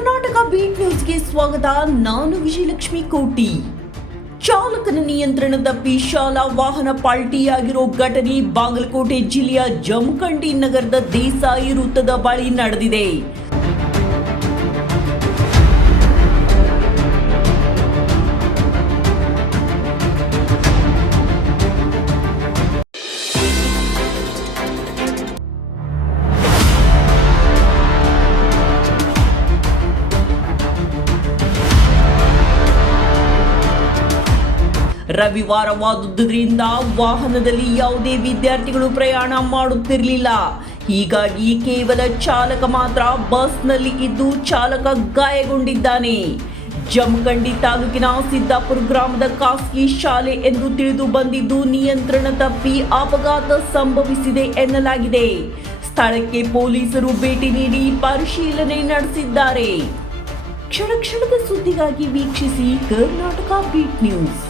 Karnataka beet ನ್ಯೂಸ್ಗೆ ಸ್ವಾಗತ. ನಾನು ವಿಜಯಲಕ್ಷ್ಮಿ ಕೋಟಿ. ಚಾಲಕನ ನಿಯಂತ್ರಣ ತಪ್ಪಿ ಶಾಲಾ ವಾಹನ ಪಲ್ಟಿಯಾಗಿರೋ ಘಟನೆ ಬಾಗಲಕೋಟೆ ಜಿಲ್ಲೆಯ ಜಮಖಂಡಿ ನಗರದ ದೇಸಾಯಿ ವೃತ್ತದ ಬಳಿ ನಡೆದಿದೆ. ರವಿವಾರವಾದುದರಿಂದ ವಾಹನದಲ್ಲಿ ಯಾವುದೇ ವಿದ್ಯಾರ್ಥಿಗಳು ಪ್ರಯಾಣ ಮಾಡುತ್ತಿರಲಿಲ್ಲ. ಹೀಗಾಗಿ ಕೇವಲ ಚಾಲಕ ಮಾತ್ರ ಬಸ್ನಲ್ಲಿ ಇದ್ದು ಚಾಲಕ ಗಾಯಗೊಂಡಿದ್ದಾನೆ. ಜಮಖಂಡಿ ತಾಲೂಕಿನ ಸಿದ್ದಾಪುರ ಗ್ರಾಮದ ಖಾಸಗಿ ಶಾಲೆ ಎಂದು ತಿಳಿದು ಬಂದಿದ್ದು ನಿಯಂತ್ರಣ ತಪ್ಪಿ ಅಪಘಾತ ಸಂಭವಿಸಿದೆ ಎನ್ನಲಾಗಿದೆ. ಸ್ಥಳಕ್ಕೆ ಪೊಲೀಸರು ಭೇಟಿ ನೀಡಿ ಪರಿಶೀಲನೆ ನಡೆಸಿದ್ದಾರೆ. ಕ್ಷಣ ಕ್ಷಣದ ಸುದ್ದಿಗಾಗಿ ವೀಕ್ಷಿಸಿ ಕರ್ನಾಟಕ ಬೀಟ್ ನ್ಯೂಸ್.